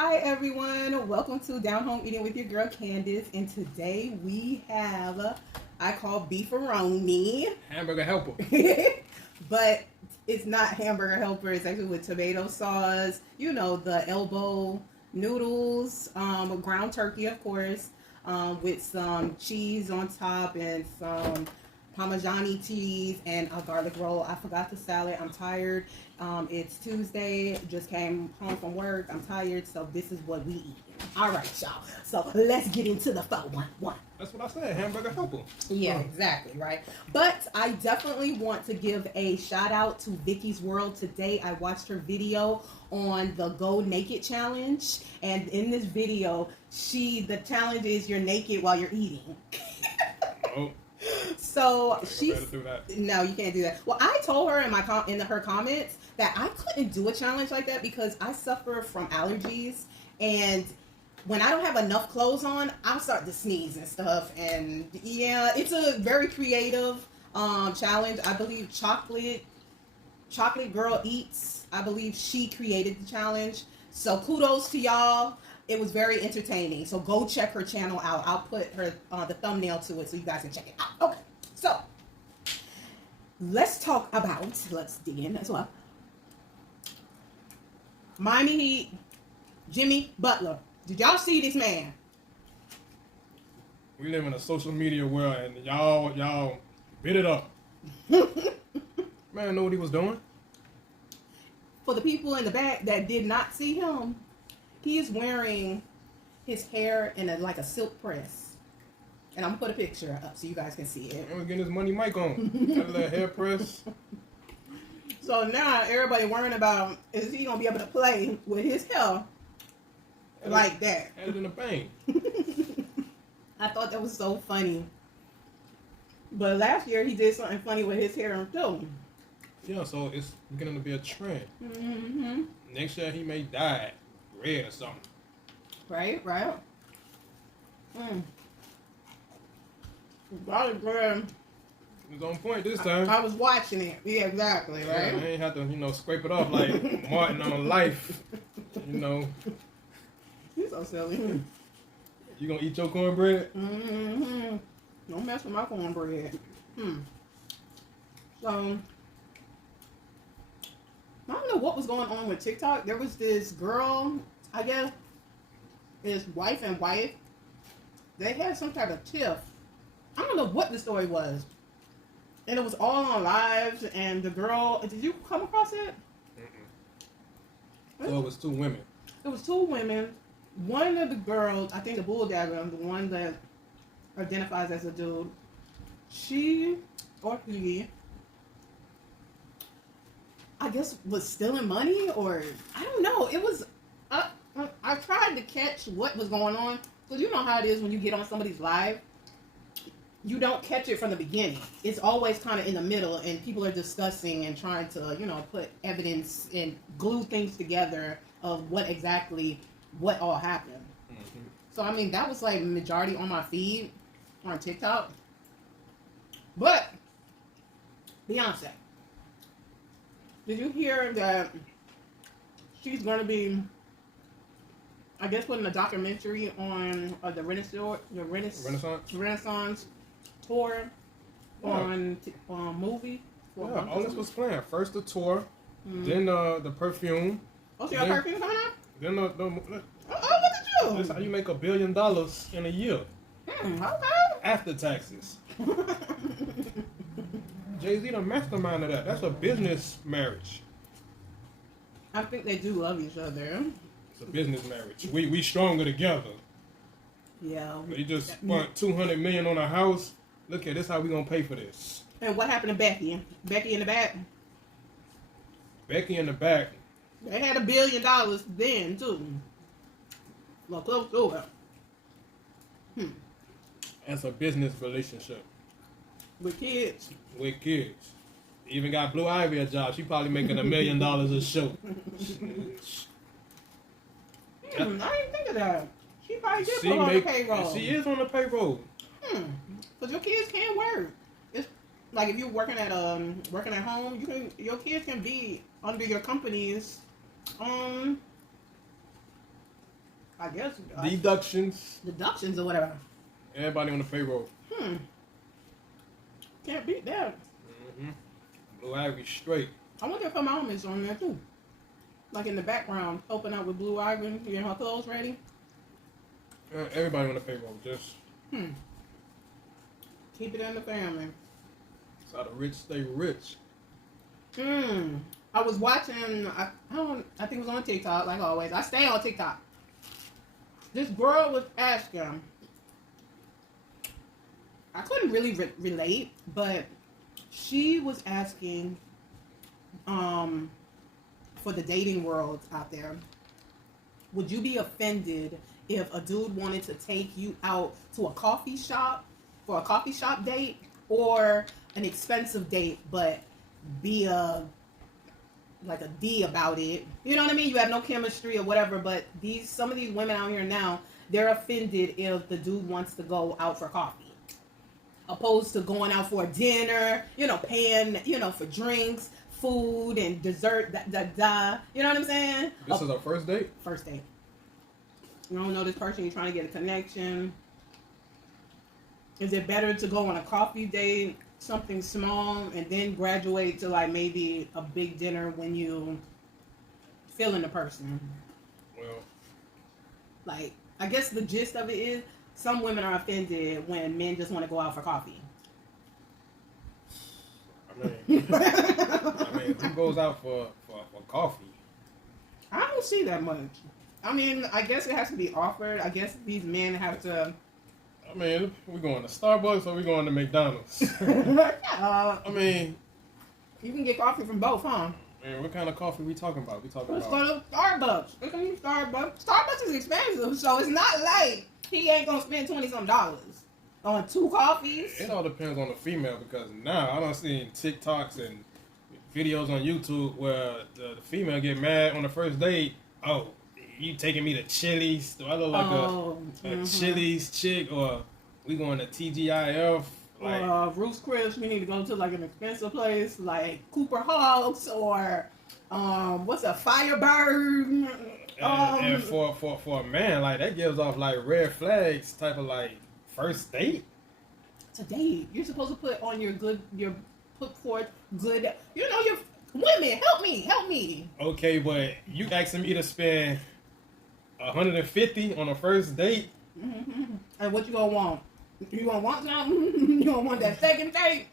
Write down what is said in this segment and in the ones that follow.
Hi everyone, welcome to Down Home Eating with your girl Candace, and today we have I call Beefaroni, Hamburger helper. but it's not hamburger helper. It's actually with tomato sauce. You know, the elbow noodles, ground turkey, of course, with some cheese on top and some Parmesan cheese and a garlic roll. I forgot the salad. I'm tired. It's Tuesday. Just came home from work. I'm tired, so this is what we eat. All right, y'all. So let's get into the phone one. That's what I said. Hamburger helper. Yeah, exactly, right? But I definitely want to give a shout out to Vicky's World today. I watched her video on the Go Naked Challenge, and in this video, the challenge is you're naked while you're eating. Oh. So she's do that. No, you can't do that. Well, I told her in her comments that I couldn't do a challenge like that because I suffer from allergies, and when I don't have enough clothes on, I'll start to sneeze and stuff. And yeah, it's a very creative challenge. I believe Chocolate Girl Eats. I believe she created the challenge. So kudos to y'all. It was very entertaining. So go check her channel out. I'll put her the thumbnail to it so you guys can check it out. Okay, so let's dig in as well. Miami Heat, Jimmy Butler. Did y'all see this man? We live in a social media world, and y'all bit it up. Man, know what he was doing? For the people in the back that did not see him, he is wearing his hair in a silk press. And I'm going to put a picture up so you guys can see it. He was getting his money mic on. Got a little hair press. So now everybody worrying about, is he going to be able to play with his hair like that? Had it in the paint. I thought that was so funny. But last year he did something funny with his hair too. Yeah, so it's beginning to be a trend. Mm-hmm. Next year he may dye it red or something. Right. Garlic bread. It was on point this time. I was watching it. Yeah, exactly, right? Yeah, I ain't have to, scrape it off like Martin on Life. He's so silly. You gonna eat your cornbread? Mm-hmm. Don't mess with my cornbread. So, I don't know what was going on with TikTok. There was this girl, I guess, his wife and wife. They had some type of tiff. I don't know what the story was. And it was all on lives, and the girl, did you come across it? Mm-mm. So it was two women. It was two women. One of the girls, I think the bulldagger, the one that identifies as a dude, she, I guess, was stealing money, or I don't know. It was, I tried to catch what was going on, because you know how it is when you get on somebody's live. You don't catch it from the beginning. It's always kind of in the middle, and people are discussing and trying to, put evidence and glue things together of what all happened. Mm-hmm. So, I mean, that was like majority on my feed on TikTok. But, Beyonce, did you hear that she's going to be, I guess, putting a documentary on the Renaissance Tour on movie? Yeah, all this was planned. First the tour, then the perfume. Oh, so your perfume coming out? Then look at you! That's how you make $1 billion in a year. Okay. After taxes. Jay-Z the mastermind of that. That's a business marriage. I think they do love each other. It's a business marriage. We stronger together. Yeah. He just spent $200 million on a house. Look at this. How we gonna pay for this? And what happened to Becky? Becky in the back. Becky in the back. They had $1 billion then too. Well, close to it. That's a business relationship. With kids. With kids. Even got Blue Ivy a job. She probably making $1 million a show. I didn't think of that. She probably did put on the payroll. She is on the payroll. Because your kids can work. It's like if you're working at home, your kids can be under your company's I guess. Deductions. Deductions or whatever. Everybody on the payroll. Can't beat that. Mm-hmm. Blue Ivy straight. I wonder if her mom is on there too. Like in the background, helping out with Blue Ivy, getting her clothes ready. Everybody on the payroll. Just. Keep it in the family. That's how the rich stay rich. I was watching, I think it was on TikTok, like always. I stay on TikTok. This girl was asking, I couldn't really relate, but she was asking for the dating world out there, would you be offended if a dude wanted to take you out to a coffee shop for a coffee shop date, or an expensive date, but be like a D about it? You know what I mean? You have no chemistry or whatever, but some of these women out here now, they're offended if the dude wants to go out for coffee, opposed to going out for dinner, paying, for drinks, food, and dessert, you know what I'm saying? This is our first date? First date. You don't know this person, you're trying to get a connection. Is it better to go on a coffee date, something small, and then graduate to like maybe a big dinner when you feeling the person? Well, like, I guess the gist of it is some women are offended when men just want to go out for coffee. I mean, who goes out for coffee? I don't see that much. I mean, I guess it has to be offered. I guess these men have to. I mean, we going to Starbucks or we going to McDonald's? I mean, you can get coffee from both, huh? Man, what kind of coffee we talking about? Let's go to Starbucks. Look at Starbucks. Starbucks is expensive, so it's not like he ain't gonna spend $20-some on 2 coffees. It all depends on the female, because now I done seen TikToks and videos on YouTube where the female get mad on the first date. Oh, you taking me to Chili's? Do I look like a Chili's chick? Or we going to TGIF? Like, Ruth's Chris, we need to go to like an expensive place like Cooper Hogs or what's a Firebird. And for a man, like, that gives off like red flags type of like first date. It's a date. You're supposed to put on put forth good, your women, help me. Okay, but you asking me to spend $150 on a first date? And what you gonna want? You gonna want something? You gonna want that second date?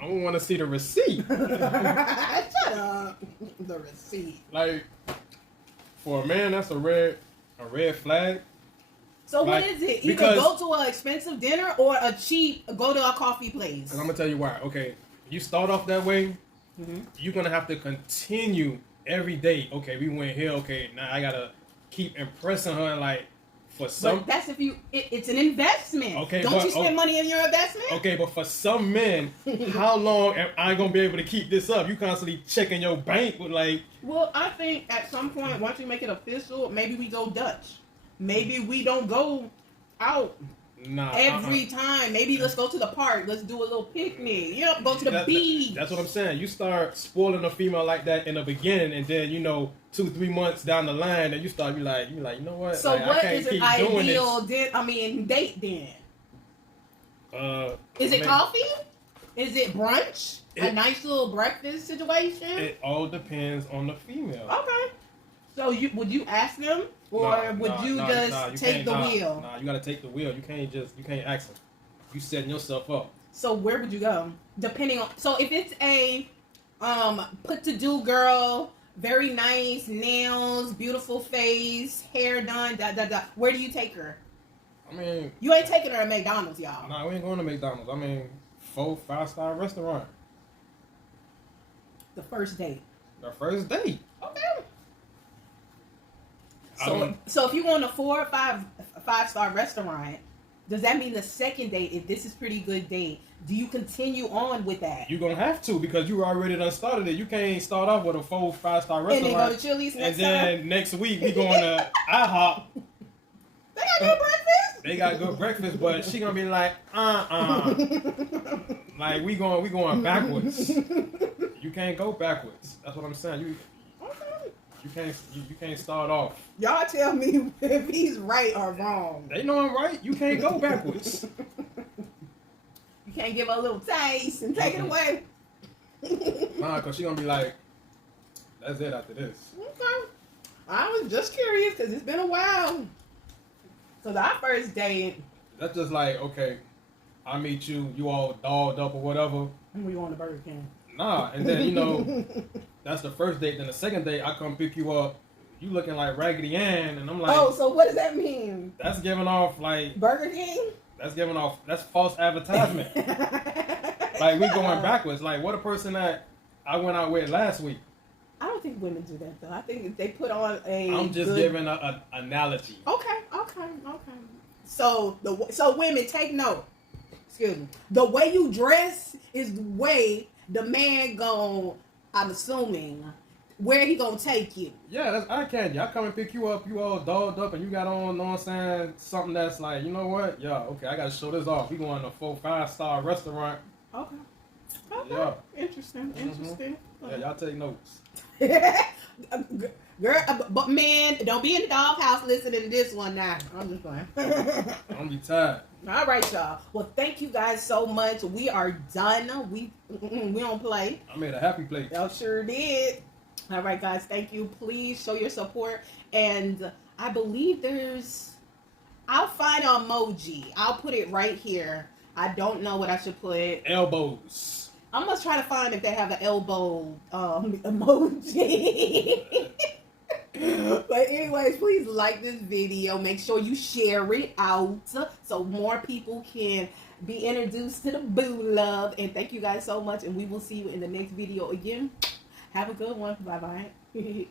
I don't want to see the receipt. Shut up. The receipt. Like, for a man, that's a red flag. So like, what is it? Either go to an expensive dinner or a cheap, go to a coffee place. And I'm gonna tell you why. Okay, you start off that way, you're gonna have to continue every day. Okay, we went here. Okay, now I gotta keep impressing her. Like, for some, but that's if it's an investment. Okay, don't you spend money in your investment? Okay, but for some men, how long am I gonna be able to keep this up? You constantly checking your bank with like. Well, I think at some point, once you make it official, maybe we go Dutch. Maybe we don't go out every time. Maybe let's go to the park. Let's do a little picnic. Go to the beach. That's what I'm saying. You start spoiling a female like that in the beginning, and then 2-3 months down the line, and you start you like, you know what? So like, what is an ideal date then? Is it coffee? Is it brunch? A nice little breakfast situation? It all depends on the female. Okay. So would you ask them, or would you just take the wheel? Nah, you gotta take the wheel. You can't ask them. You setting yourself up. So where would you go? Depending on. So if it's a put to do girl, very nice nails, beautiful face, hair done, where do you take her? I mean, you ain't taking her to McDonald's, y'all. Nah, we ain't going to McDonald's. I mean, 4-5-star restaurant. The first date. The first date. Okay. So if you go on a 4 or 5-star restaurant, does that mean the second date, if this is pretty good date, do you continue on with that? You're going to have to, because you already done started it. You can't start off with a 4-5-star restaurant. And then go to Chili's next time? And then next week we going to IHOP. They got good breakfast? They got good breakfast, but she going to be like, Like, we going backwards. You can't go backwards. That's what I'm saying. Okay. You can't start off. Y'all tell me if he's right or wrong. They know I'm right. You can't go backwards. You can't give her a little taste and take it away. Nah, cause she gonna be like, that's it after this. Okay. I was just curious because it's been a while. Cause our first date. That's just like, okay, I meet you, you all dolled up or whatever. And we on the Burger King. Nah, and then, you know, that's the first date. Then the second date, I come pick you up. You looking like Raggedy Ann, and I'm like, oh, so what does that mean? That's giving off like Burger King. That's false advertisement. Like we going backwards. Like what a person that I went out with last week. I don't think women do that though. I think they put on a. I'm just giving an analogy. Okay. So women take note. Excuse me. The way you dress is the way the man I'm assuming, where he gonna take you. Yeah, that's eye candy. I come and pick you up, you all dolled up, and you got on, know what I'm saying, something that's like, you know what? Yeah, okay, I gotta show this off. We going to a 4-5-star restaurant. Okay. Yeah. Interesting. Yeah, y'all take notes. Girl, but man, don't be in the doghouse listening to this one now. I'm just playing. I'm gonna be tired. All right, y'all. Well, thank you guys so much. We are done. We don't play. I made a happy plate. Y'all sure did. All right, guys. Thank you. Please show your support. And I believe I'll find an emoji. I'll put it right here. I don't know what I should put. Elbows. I'm gonna try to find if they have an elbow emoji. But anyways, please like this video. Make sure you share it out so more people can be introduced to the boo love. And thank you guys so much. And we will see you in the next video again. Have a good one. Bye-bye.